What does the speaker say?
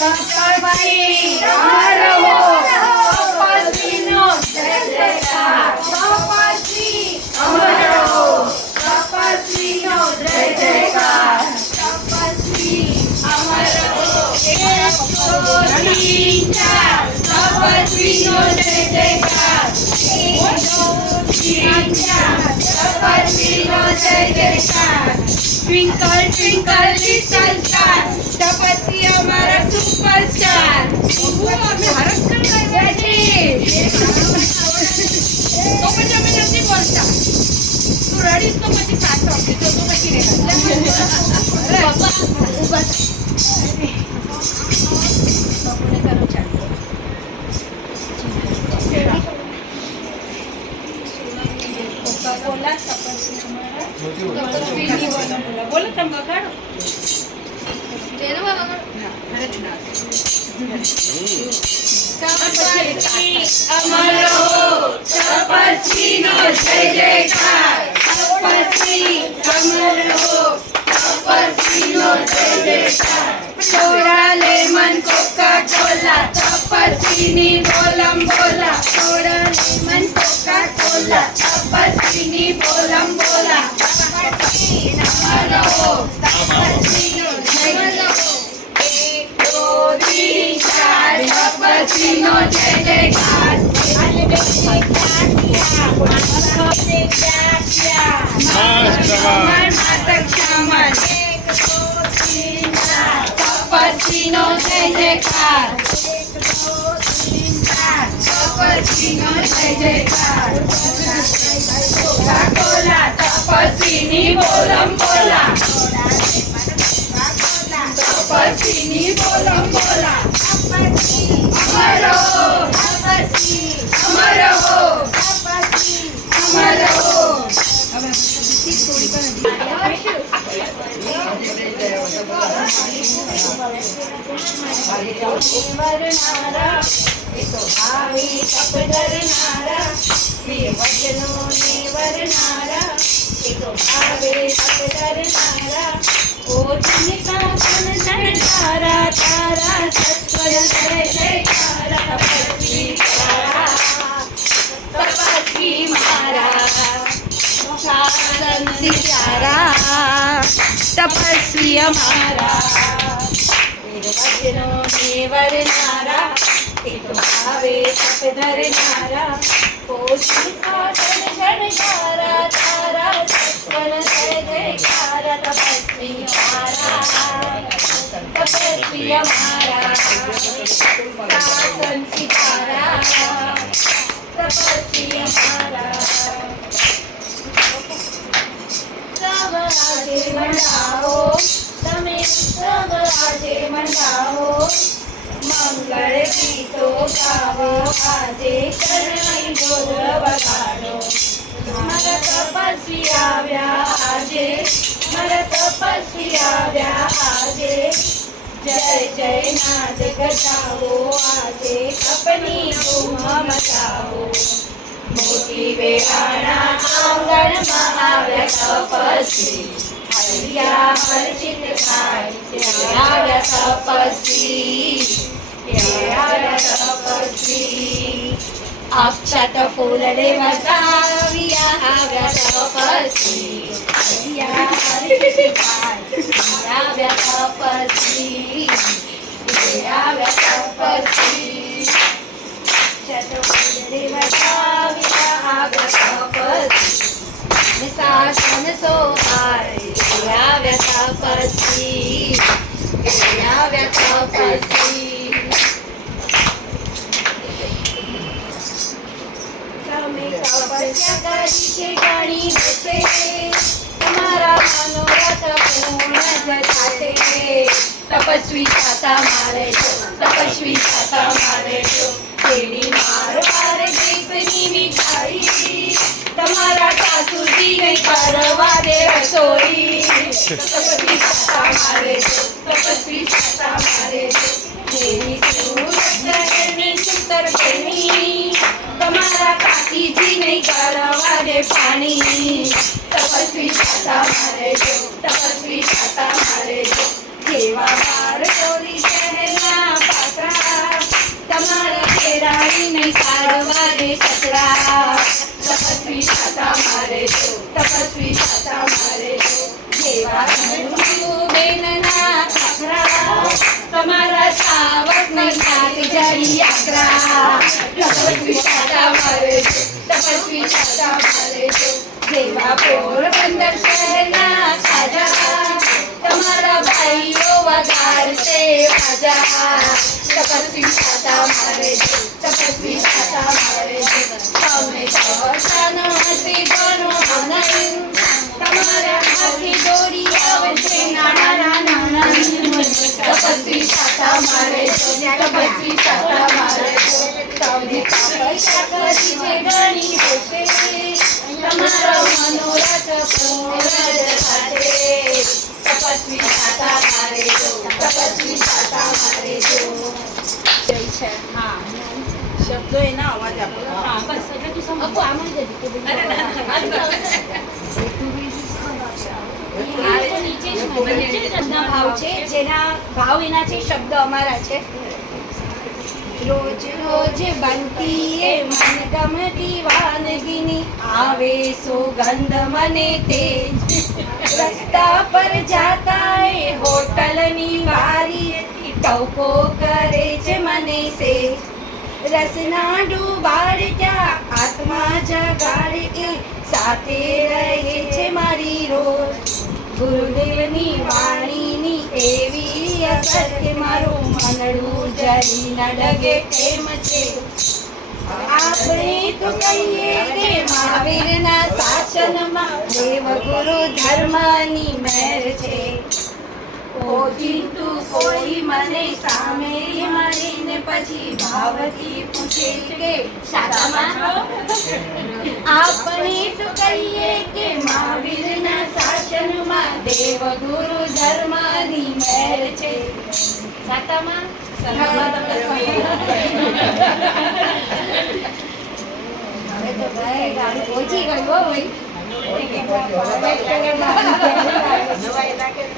તપસ્વી અમર હો, તપસ્વીનો જય જયકાર. તપસ્વી અમર હો, તપસ્વીનો જય જયકાર. તપસ્વી અમર હો. 1 2 3 4 તપસ્વીનો જય જયકાર. 1 2 3 4 તપસ્વીનો જય જયકાર. Twinkle twinkle little star, Tapasvi અમારા સુપરસ્ટાર. અમે હરખ કરવા બેઠી તો પછી અમે નથી બોલતા. તું રડીશ તો પછી સાચો આપી તો પછી રહેવા પપ્પા ઉભા કરો ચાલો. કોકા-કોલા તપસ્વી અમારા તપસ્વીની બોલો બોલો તમે વગાડો. તેનો વગાડો ના હરજ ના. તપસ્વી અમર હો, તપસ્વીનો જય જયકાર. તપસ્વી અમર હો, તપસ્વીનો જય જયકાર. સોડા લેમન કોકા-કોલા, તપસ્વીની બોલમ બોલા. સોડા લેમન કોકા-કોલા, તપસ્વીની બોલમ બોલા. તપસ્વી અમર હો, તપસ્વીનો જય જયકાર. 1 2 3 4 તપસ્વીનો જય જયકાર. અને બેસી ક્યાં તપસ્વીનો જય જયકાર. તપસ્વીનો જય જયકાર. કોકા-કોલા, તપસ્વીની બોલમ બોલા. તપસ્વીની બોલમ બોલા. અમર હો, તપસ્વી અમર હો, તપસ્વી અમર હો. હવે થોડી વરનારા એ તો ભાવી તપ ધરનારા. વચનોને વરનારા એ તો ભાવે તપ ધરનારા. ઓ જનતા જન તારા તારા સત્વર જય જયકારા. તપસ્વી તારા તપસ્વી મારા શાસન સિતારા. તપસ્વી અમારા વચનોને વરનારા એ તો ભાવે તપ ધરનારા. પોષી શાસન શણગારા તારા સત્વર જય જયકારા. તપસ્વી અમારા તપસ્વી અમારા શાસન સિતારા. તપસ્વી અમારા સબ આજે મંડાવો તમે સબ આજે મંડાવો. મંગળ ગીતો ગાવો આજે કરણી ઢોલ વગાડો. મારા તપસ્વી આવ્યા આજે, મારા તપસ્વી આવ્યા આજે. જય જય નાદ ગજાવો આજે તપની ધૂમ મચાવો. મોટી વેરાણા આંગણમાં આવ્યા તપસ્વી. હરિયા હર્ષિત થાય ત્યાં આવ્યા તપસ્વી. ત્યાં આવ્યા તપસ્વી. અક્ષત ફૂલડે વધાવ્યા આવ્યા તપસ્વી. હરિયા હર્ષિત થાય ત્યાં આવ્યા તપસ્વી. ત્યાં આવ્યા તપસ્વી. ફૂલડે વધાવ્યા આવ્યા તપસ્વી. શાસન સોહાય આવ્યા તપસ્વી. આવ્યા તપસ્વી. તમે તપસ્યા કરી કે ગણી દેશે તમારા મનોરથ પૂર્ણ થશે. તપસ્વી છાતા મારે છો, તપસ્વી છાતા મારે છો. તેની માર પાર દીપની મીઠાઈ તમારા સાસુજી નહીં કરવા દે રસોઈ. તપસ્વી છાતા મારે છો, તપસ્વી છાતા મારે છો. તેની સુરત સુતર પ્રેમી તમારા કાકીજી નહીં કરવા દે પાણી. તપસ્વી છાતા મારે છો, તપસ્વી છાતા મારે છો. જેવા બાર ચોરી શહેરના સસરા, તપસ્વી થતા મારે તો, તપસ્વી થતા મારે તો, જેવા બેનના ખાખરા, તમારા સાવકની નાતી જરી યાત્રા, તપસ્વી થતા મારે તો, તપસ્વી થતા મારે તો, જેવા પોરબંદર શહેરના ખાજા, તમારા ભાઈઓ વગાડશે વાજા, તપસ્વી થતા મારે તો, તપસ્વી થતા મારે તો, તમે સવસાનો હસી ઘણો આનંદ, તમારા હાથી દોરી આવશે નાના નાના, તપસ્વી થતા મારે તો, તપસ્વી થતા મારે તો, તમને તપસ્યા કરી છે ઘણી હશે, તમારો મનોરથ પૂર્ણ થશે, તપસ્વી થતા મારે તો, તપસ્વી થતા મારે તો. છે હા શબ્દો એના અવાજ આપો. હા બસ એટલે તું સમજ આમ જ હતી અરે ના નીચે શબ્દના ભાવ છે, જેના ભાવ એના છે, શબ્દ અમારા છે. રોજ રોજ બનતી એ મનગમતી વાનગીની આવે સુગંધ મને તેજ, રસ્તા પર જાતા એ હોટલની વારી ટવકો કરે છે મને સેજ, રસના ડૂબાડ ક્યાં આત્મા જગાડે એ સાથે રહે છે મારી રોજ, ગુરુદેવની વાણીની એવી અસર કે મારું મનડું જરી ન ડગે એમ છે, આપણે તો કહીએ કે મહાવીરના શાસનમાં દેવ ગુરુ ધર્મની મહેર છે, ઓચિંતુ કોઈ મને સામે મળીને પછી ભાવથી પૂછે કે શાકામાં, આપણે તો કહીએ કે મહાવીરના શાસનમાં દેવ ગુરુ ધર્મની મહેર છે, શાકામાં હવે તો ભાઈ ગાડી પહોંચી ગઈ હો ભાઈ. નવાઈ લાગે ને.